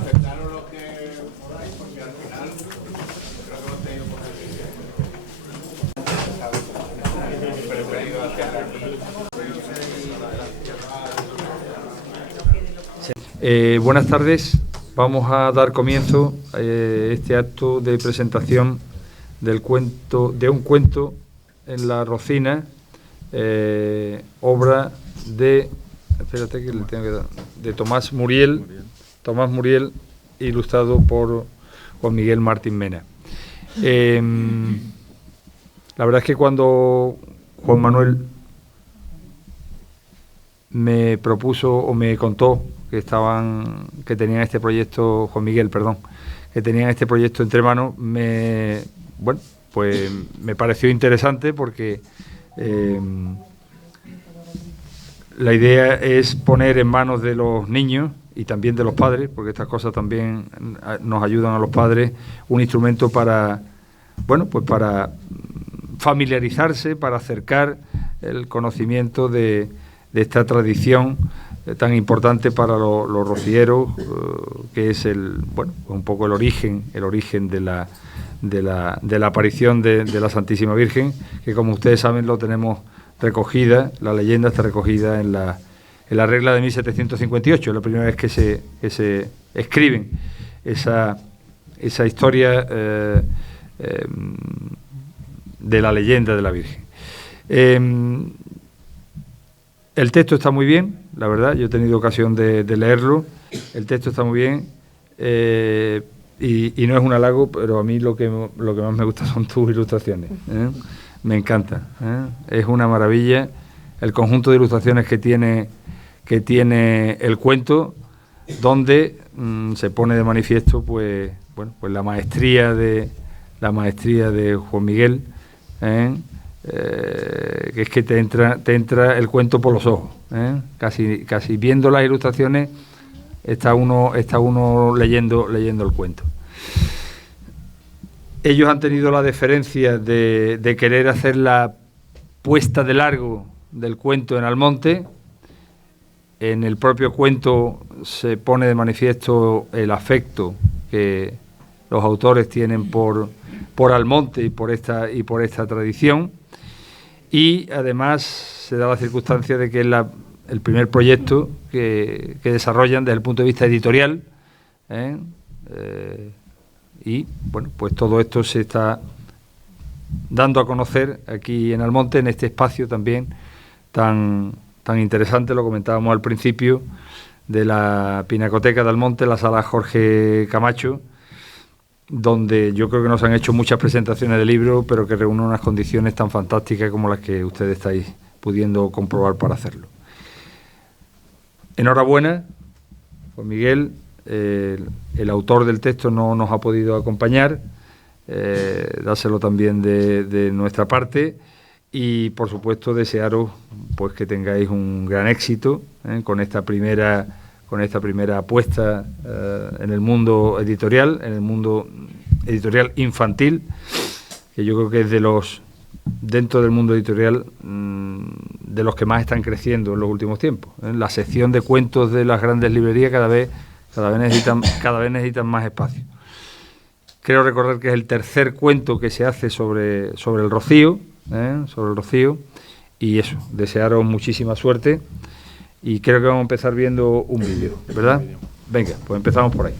Intentaron lo que podáis, porque al final creo que hemos tenido por aquí. Preferido hacia Buenas tardes. Vamos a dar comienzo a este acto de presentación de un cuento en La Rocina, obra de, espérate que le tengo que dar, de Tomás Muriel, ilustrado por Juan Miguel Martín Mena. La verdad es que cuando Juan Manuel me propuso o me contó que tenían este proyecto, Juan Miguel, perdón, que tenían este proyecto entre manos, pues me pareció interesante porque la idea es poner en manos de los niños y también de los padres, porque estas cosas también nos ayudan a los padres, un instrumento para, pues para familiarizarse, para acercar el conocimiento de esta tradición tan importante para los rocieros, que es un poco el origen de la aparición de la Santísima Virgen, que como ustedes saben lo tenemos recogida, la leyenda está recogida en la regla de 1758, la primera vez que se escriben esa historia de la leyenda de la Virgen. El texto está muy bien, la verdad, yo he tenido ocasión de leerlo, el texto está muy bien, y no es un halago, pero a mí lo que más me gusta son tus ilustraciones, ¿eh? Me encanta, ¿eh? Es una maravilla el conjunto de ilustraciones que tiene el cuento, donde se pone de manifiesto pues la maestría de Juan Miguel, ¿eh? Que es que te entra el cuento por los ojos, ¿eh? Casi viendo las ilustraciones está uno leyendo el cuento. Ellos han tenido la deferencia de querer hacer la puesta de largo del cuento en Almonte. En el propio cuento se pone de manifiesto el afecto que los autores tienen por Almonte y por esta tradición. Y además se da la circunstancia de que es el primer proyecto que desarrollan desde el punto de vista editorial, y pues todo esto se está dando a conocer aquí en Almonte, en este espacio también tan interesante, lo comentábamos al principio, de la Pinacoteca de Almonte, la sala Jorge Camacho, donde yo creo que nos han hecho muchas presentaciones de libros, pero que reúnen unas condiciones tan fantásticas como las que ustedes estáis pudiendo comprobar para hacerlo. Enhorabuena, Juan Miguel, el autor del texto no nos ha podido acompañar, dárselo también de nuestra parte, y por supuesto desearos pues que tengáis un gran éxito, con esta primera apuesta en el mundo editorial, infantil, que yo creo que es dentro del mundo editorial, de los que más están creciendo en los últimos tiempos. La sección de cuentos de las grandes librerías cada vez necesitan más espacio. Creo recordar que es el tercer cuento que se hace sobre el Rocío, y eso, desearos muchísima suerte. Y creo que vamos a empezar viendo un vídeo, ¿verdad? Venga, pues empezamos por ahí.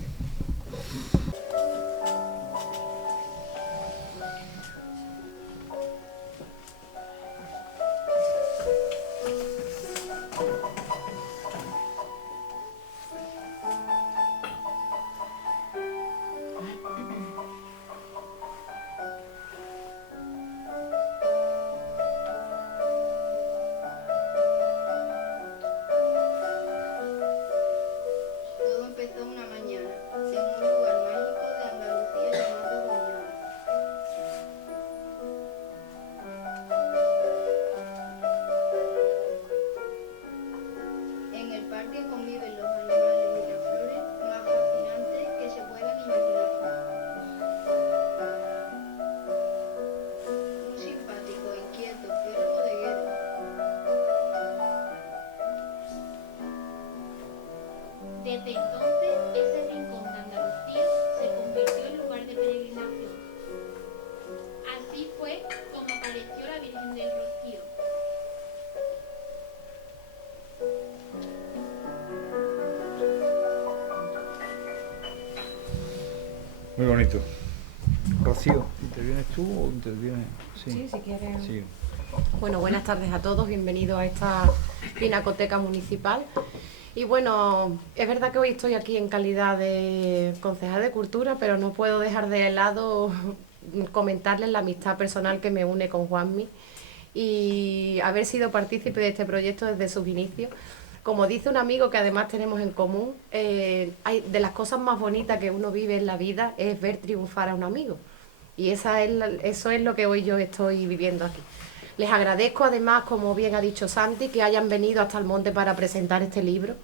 Todo empezó una mañana. Muy bonito. Rocío, ¿intervienes tú o intervienes? Sí, si quieres. Sí. Bueno, buenas tardes a todos, bienvenidos a esta Pinacoteca Municipal. Y bueno, es verdad que hoy estoy aquí en calidad de concejal de Cultura, pero no puedo dejar de lado comentarles la amistad personal que me une con Juanmi y haber sido partícipe de este proyecto desde sus inicios. Como dice un amigo que además tenemos en común, hay de las cosas más bonitas que uno vive en la vida es ver triunfar a un amigo. Y eso es lo que hoy yo estoy viviendo aquí. Les agradezco además, como bien ha dicho Santi, que hayan venido hasta el monte para presentar este libro.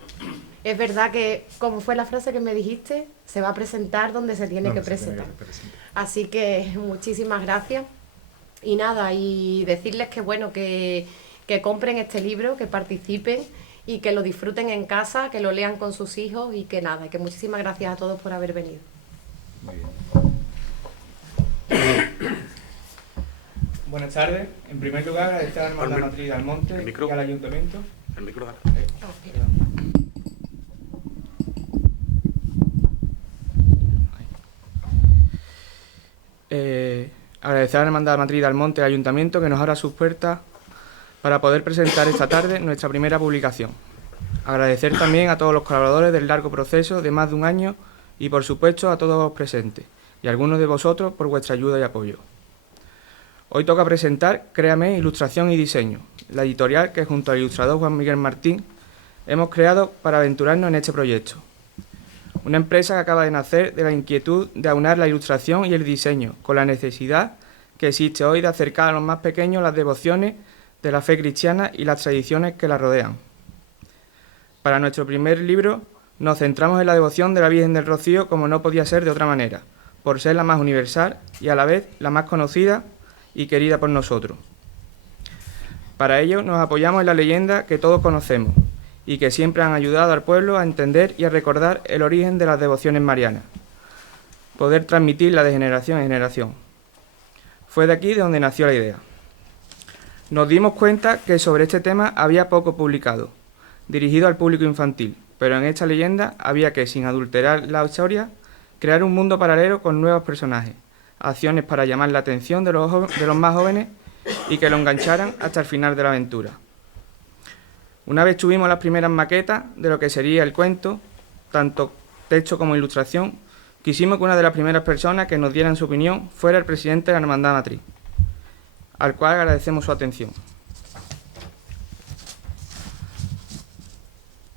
Es verdad que, como fue la frase que me dijiste, se va a presentar donde se tiene que presentar. Así que muchísimas gracias. Y nada, y decirles que bueno, que compren este libro, que participen y que lo disfruten en casa, que lo lean con sus hijos y que nada, que muchísimas gracias a todos por haber venido. Muy bien. Buenas tardes. En primer lugar, agradecer a la Hermandad Matriz de Almonte y al Ayuntamiento. El micro. Agradecer a la Hermandad Matriz de Almonte y al Ayuntamiento que nos abra sus puertas para poder presentar esta tarde nuestra primera publicación. Agradecer también a todos los colaboradores del largo proceso de más de un año y, por supuesto, a todos los presentes y a algunos de vosotros por vuestra ayuda y apoyo. Hoy toca presentar Créame, Ilustración y Diseño, la editorial que junto al ilustrador Juan Miguel Martín hemos creado para aventurarnos en este proyecto. Una empresa que acaba de nacer de la inquietud de aunar la ilustración y el diseño con la necesidad que existe hoy de acercar a los más pequeños las devociones de la fe cristiana y las tradiciones que la rodean. Para nuestro primer libro nos centramos en la devoción de la Virgen del Rocío como no podía ser de otra manera, por ser la más universal y a la vez la más conocida y querida por nosotros. Para ello nos apoyamos en la leyenda que todos conocemos y que siempre han ayudado al pueblo a entender y a recordar el origen de las devociones marianas, poder transmitirla de generación en generación. Fue de aquí de donde nació la idea. Nos dimos cuenta que sobre este tema había poco publicado, dirigido al público infantil, pero en esta leyenda había que, sin adulterar la historia, crear un mundo paralelo con nuevos personajes, acciones para llamar la atención de los más jóvenes y que lo engancharan hasta el final de la aventura. Una vez tuvimos las primeras maquetas de lo que sería el cuento, tanto texto como ilustración, quisimos que una de las primeras personas que nos dieran su opinión fuera el presidente de la Hermandad Matriz, al cual agradecemos su atención.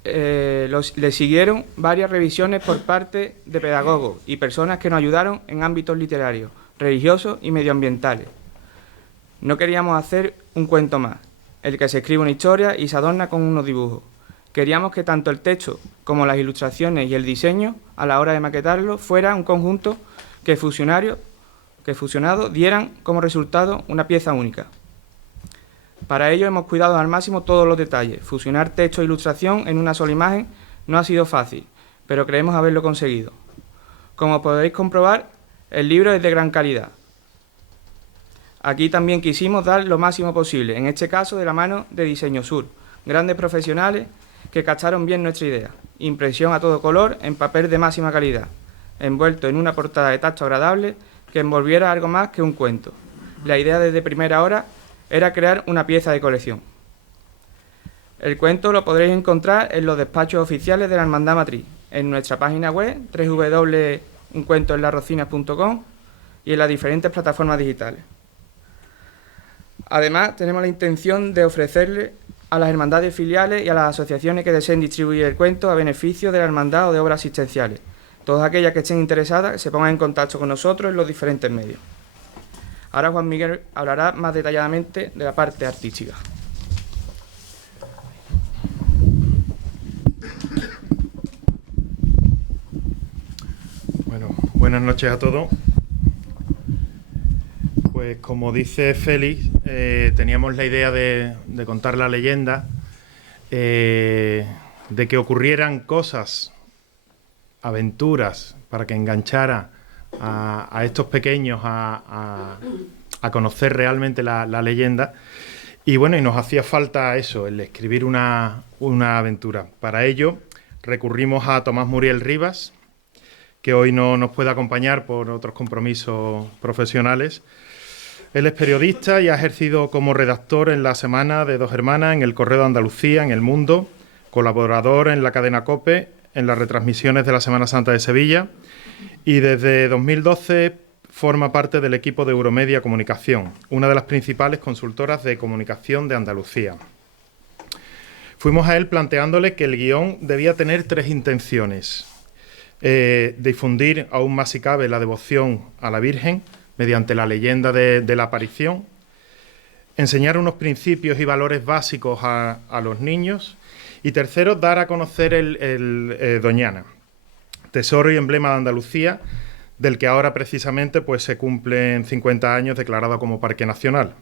Le siguieron varias revisiones por parte de pedagogos y personas que nos ayudaron en ámbitos literarios, religiosos y medioambientales. No queríamos hacer un cuento más, el que se escribe una historia y se adorna con unos dibujos. Queríamos que tanto el texto como las ilustraciones y el diseño, a la hora de maquetarlo, fuera un conjunto que fusionado dieran como resultado una pieza única. Para ello hemos cuidado al máximo todos los detalles. Fusionar texto e ilustración en una sola imagen no ha sido fácil, pero creemos haberlo conseguido. Como podéis comprobar, el libro es de gran calidad. Aquí también quisimos dar lo máximo posible, en este caso de la mano de Diseño Sur, grandes profesionales que cacharon bien nuestra idea. Impresión a todo color en papel de máxima calidad, envuelto en una portada de tacto agradable que envolviera algo más que un cuento. La idea desde primera hora era crear una pieza de colección. El cuento lo podréis encontrar en los despachos oficiales de la Hermandad Matriz, en nuestra página web www.uncuentoenlarrocinas.com y en las diferentes plataformas digitales. Además, tenemos la intención de ofrecerle a las hermandades filiales y a las asociaciones que deseen distribuir el cuento a beneficio de la hermandad o de obras asistenciales. Todas aquellas que estén interesadas que se pongan en contacto con nosotros en los diferentes medios. Ahora Juan Miguel hablará más detalladamente de la parte artística. Bueno, buenas noches a todos. Pues como dice Félix, teníamos la idea de contar la leyenda, de que ocurrieran cosas, aventuras, para que enganchara a estos pequeños a conocer realmente la leyenda. Y bueno, y nos hacía falta eso, el escribir una aventura. Para ello recurrimos a Tomás Muriel Rivas, que hoy no nos puede acompañar por otros compromisos profesionales. Él es periodista y ha ejercido como redactor en La Semana de Dos Hermanas, en El Correo de Andalucía, en El Mundo, colaborador en la cadena COPE, en las retransmisiones de la Semana Santa de Sevilla, y desde 2012 forma parte del equipo de Euromedia Comunicación, una de las principales consultoras de comunicación de Andalucía. Fuimos a él planteándole que el guión debía tener 3 intenciones. Difundir aún más si cabe la devoción a la Virgen mediante la leyenda de la aparición, enseñar unos principios y valores básicos a los niños, y tercero, dar a conocer el Doñana, tesoro y emblema de Andalucía, del que ahora precisamente pues, se cumplen 50 años declarado como Parque Nacional.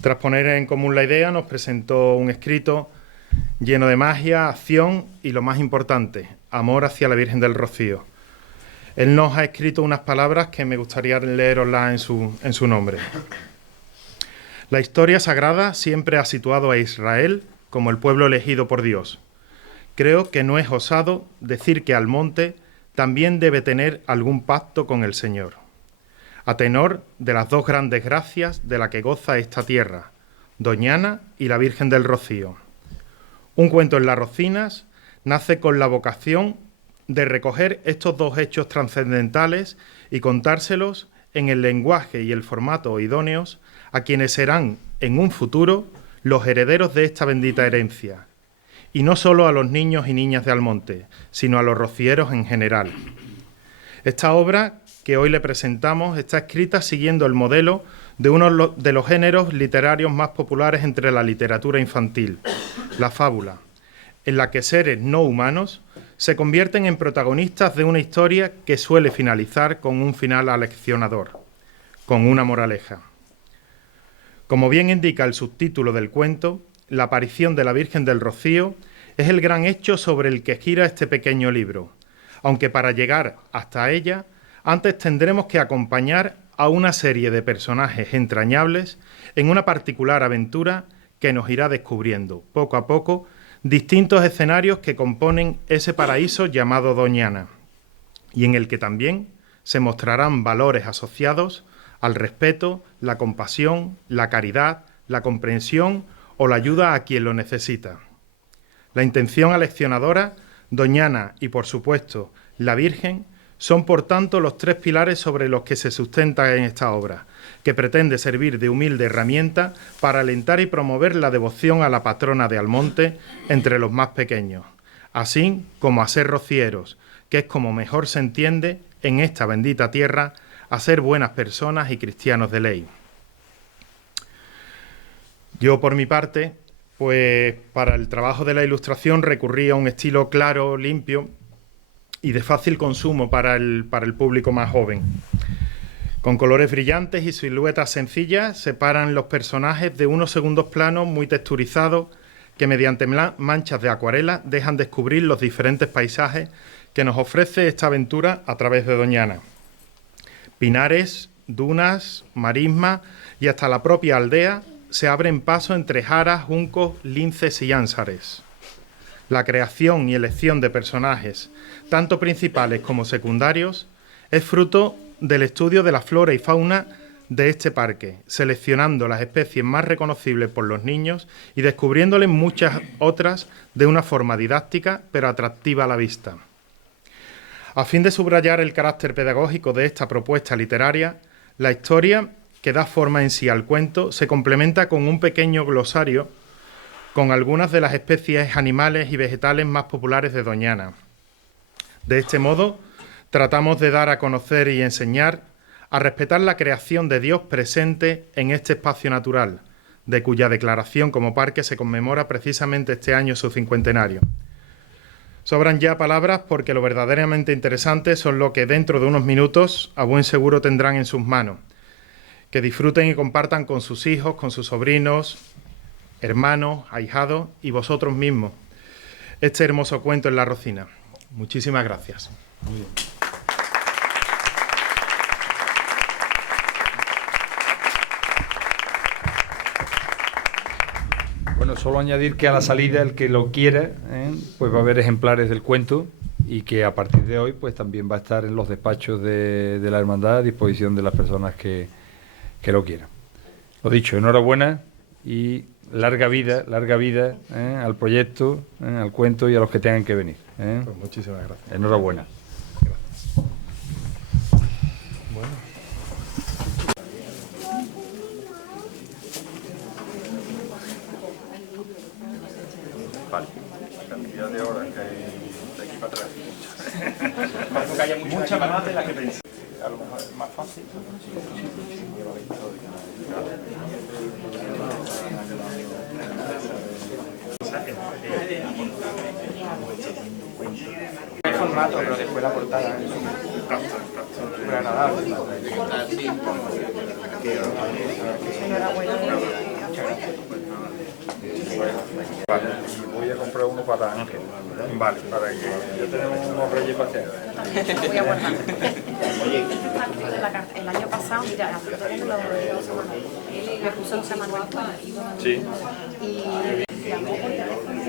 Tras poner en común la idea, nos presentó un escrito lleno de magia, acción y, lo más importante, amor hacia la Virgen del Rocío. Él nos ha escrito unas palabras que me gustaría leeroslas en su nombre. La historia sagrada siempre ha situado a Israel como el pueblo elegido por Dios. Creo que no es osado decir que Almonte también debe tener algún pacto con el Señor, a tenor de las 2 grandes gracias de la que goza esta tierra, Doñana y la Virgen del Rocío. Un cuento en las Rocinas nace con la vocación de recoger estos 2 hechos trascendentales y contárselos en el lenguaje y el formato idóneos a quienes serán en un futuro los herederos de esta bendita herencia, y no solo a los niños y niñas de Almonte, sino a los rocieros en general. Esta obra que hoy le presentamos está escrita siguiendo el modelo de uno de los géneros literarios más populares entre la literatura infantil, la fábula, en la que seres no humanos se convierten en protagonistas de una historia que suele finalizar con un final aleccionador, con una moraleja. Como bien indica el subtítulo del cuento, la aparición de la Virgen del Rocío es el gran hecho sobre el que gira este pequeño libro, aunque para llegar hasta ella, antes tendremos que acompañar a una serie de personajes entrañables en una particular aventura que nos irá descubriendo, poco a poco, distintos escenarios que componen ese paraíso llamado Doñana, y en el que también se mostrarán valores asociados al respeto, la compasión, la caridad, la comprensión o la ayuda a quien lo necesita. La intención aleccionadora, Doñana y, por supuesto, la Virgen, son por tanto los 3 pilares sobre los que se sustenta en esta obra, que pretende servir de humilde herramienta para alentar y promover la devoción a la patrona de Almonte entre los más pequeños, así como a ser rocieros, que es como mejor se entiende en esta bendita tierra a ser buenas personas y cristianos de ley. Yo, por mi parte, pues para el trabajo de la ilustración recurrí a un estilo claro, limpio y de fácil consumo para el público más joven. Con colores brillantes y siluetas sencillas separan los personajes de unos segundos planos muy texturizados que mediante manchas de acuarela dejan descubrir los diferentes paisajes que nos ofrece esta aventura a través de Doñana. Pinares, dunas, marismas y hasta la propia aldea se abren paso entre jaras, juncos, linces y ánsares. La creación y elección de personajes, tanto principales como secundarios, es fruto del estudio de la flora y fauna de este parque, seleccionando las especies más reconocibles por los niños y descubriéndoles muchas otras de una forma didáctica pero atractiva a la vista. A fin de subrayar el carácter pedagógico de esta propuesta literaria, la historia que da forma en sí al cuento se complementa con un pequeño glosario con algunas de las especies animales y vegetales más populares de Doñana. De este modo, tratamos de dar a conocer y enseñar a respetar la creación de Dios presente en este espacio natural, de cuya declaración como parque se conmemora precisamente este año su cincuentenario. Sobran ya palabras porque lo verdaderamente interesante son lo que dentro de unos minutos a buen seguro tendrán en sus manos. Que disfruten y compartan con sus hijos, con sus sobrinos, hermanos, ahijados y vosotros mismos este hermoso cuento en La Rocina. Muchísimas gracias. Muy bien. Bueno, solo añadir que a la salida, el que lo quiera, pues va a haber ejemplares del cuento y que a partir de hoy pues también va a estar en los despachos de la hermandad a disposición de las personas que lo quieran. Lo dicho, enhorabuena y larga vida al proyecto, al cuento y a los que tengan que venir. Pues muchísimas gracias. Enhorabuena. Vale, la cantidad de horas que hay de aquí para atrás. Parece que haya mucha más de la que pensé. A lo mejor es más fácil. El formato, pero después la portada es súper agradable. Vale, y voy a comprar uno para Ángel. Vale, para que ya tenemos unos reyes paseados. Voy a guardar. El año pasado, mira, me puso los manuales Sí. y llamó por teléfono.